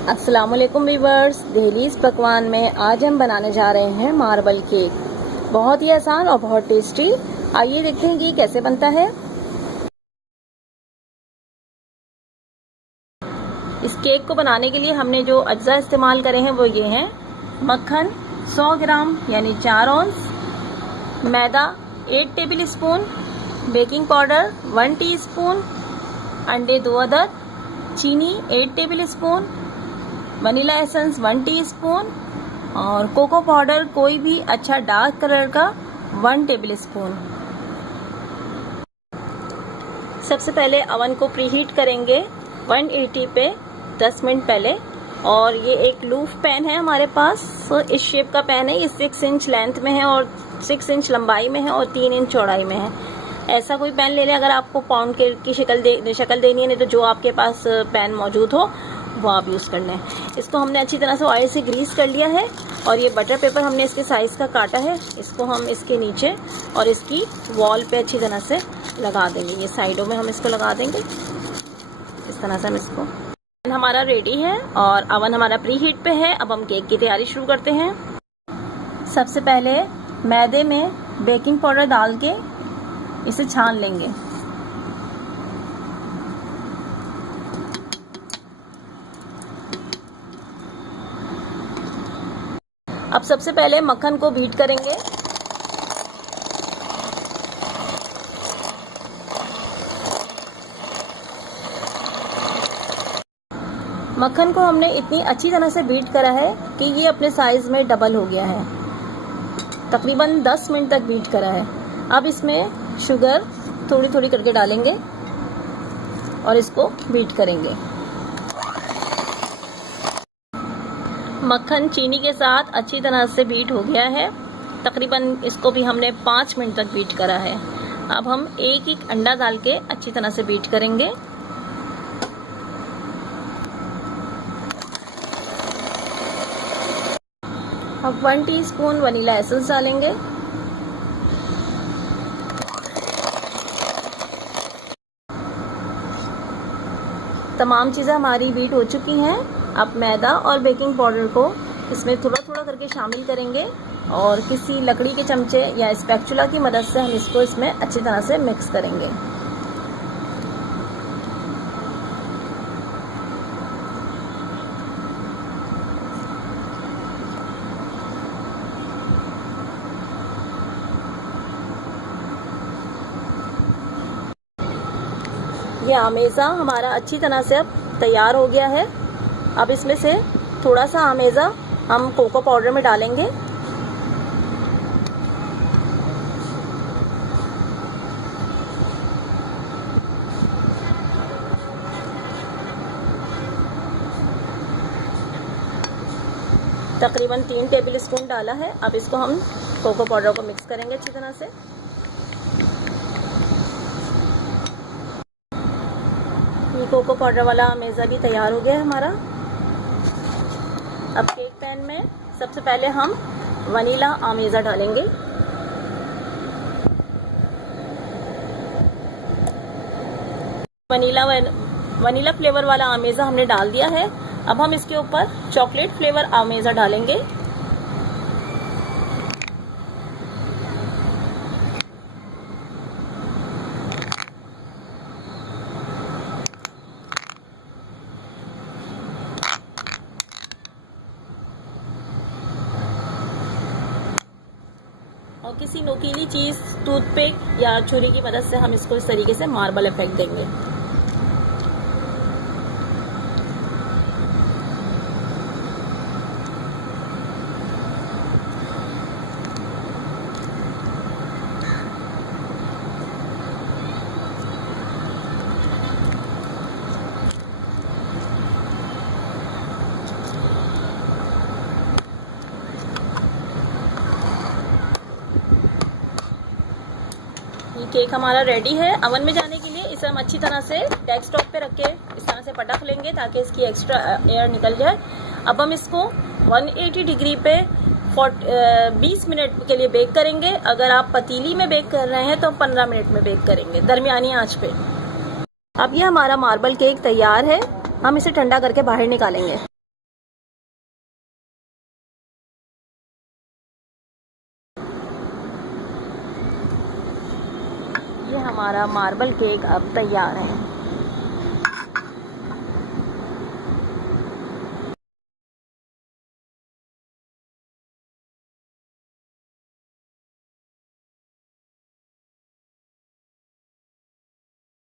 अस्सलाम वालेकुम वीवर्स, दहलीज पकवान में आज हम बनाने जा रहे हैं मार्बल केक। बहुत ही आसान और बहुत टेस्टी। आइए देखते हैं कि ये कैसे बनता है। इस केक को बनाने के लिए हमने जो अज्जा इस्तेमाल करे हैं वो ये हैं: मक्खन 100 ग्राम यानी 4 औंस, मैदा 8 table spoon, baking powder 1 teaspoon, अंडे 2 अदद, चीनी 8 table spoon, vanilla essence 1 teaspoon और कोको पाउडर कोई भी अच्छा डार्क कलर का 1 टेबल स्पून। सबसे पहले अवन को प्रीहीट करेंगे 180 पे 10 मिनट पहले। और ये एक लूफ पैन है हमारे पास, इस शेप का पैन है। ये 6 इंच लेंथ में है और 6 इंच लंबाई में है और 3 इंच चौड़ाई में है। ऐसा कोई पैन ले लें अगर आपको पाउंड की शक्ल देनी है, नहीं तो जो आपके पास पैन मौजूद हो वो आप यूज़ करना है। इसको हमने अच्छी तरह से ऑयल से ग्रीस कर लिया है और ये बटर पेपर हमने इसके साइज़ का काटा है। इसको हम इसके नीचे और इसकी वॉल पे अच्छी तरह से लगा देंगे। ये साइडों में हम इसको लगा देंगे इस तरह से। हम इसको हमारा रेडी है और अवन हमारा प्री हीट पे है। अब हम केक की तैयारी शुरू करते हैं। सबसे पहले मैदे में बेकिंग पाउडर डाल के इसे छान लेंगे। अब सबसे पहले मक्खन को बीट करेंगे। मक्खन को हमने इतनी अच्छी तरह से बीट करा है कि ये अपने साइज में डबल हो गया है। तकरीबन 10 मिनट तक बीट करा है। अब इसमें शुगर थोड़ी थोड़ी करके डालेंगे और इसको बीट करेंगे। मक्खन चीनी के साथ अच्छी तरह से बीट हो गया है। तकरीबन इसको भी हमने 5 मिनट तक बीट करा है। अब हम एक एक अंडा डाल के अच्छी तरह से बीट करेंगे। अब 1 टीस्पून वनीला एसेंस डालेंगे। तमाम चीज़ें हमारी बीट हो चुकी हैं। अब मैदा और बेकिंग पाउडर को इसमें थोड़ा थोड़ा करके शामिल करेंगे और किसी लकड़ी के चमचे या स्पैचुला की मदद से हम इसको इसमें अच्छी तरह से मिक्स करेंगे। ये आमेज़ा हमारा अच्छी तरह से अब तैयार हो गया है। अब इसमें से थोड़ा सा आमेज़ा हम कोको पाउडर में डालेंगे। तकरीबन 3 टेबल स्पून डाला है। अब इसको हम कोको पाउडर को मिक्स करेंगे अच्छी तरह से। ये कोको पाउडर वाला आमेज़ा भी तैयार हो गया है हमारा। अब केक पैन में सबसे पहले हम वनीला आमेज़ा डालेंगे। वनीला फ्लेवर वाला आमेज़ा हमने डाल दिया है। अब हम इसके ऊपर चॉकलेट फ्लेवर आमेज़ा डालेंगे। और किसी नोकीली चीज़, टूथपिक या छुरी की मदद से हम इसको इस तरीके से मार्बल इफेक्ट देंगे। ये केक हमारा रेडी है। अवन में जाने के लिए इसे हम अच्छी तरह से डेस्कटॉप पे रख के इस तरह से पटक लेंगे ताकि इसकी एक्स्ट्रा एयर निकल जाए। अब हम इसको 180 डिग्री पे 20 मिनट के लिए बेक करेंगे। अगर आप पतीली में बेक कर रहे हैं तो 15 मिनट में बेक करेंगे दरमियानी आंच पे। अब ये हमारा मार्बल केक तैयार है। हम इसे ठंडा करके बाहर निकालेंगे। हमारा मार्बल केक अब तैयार है।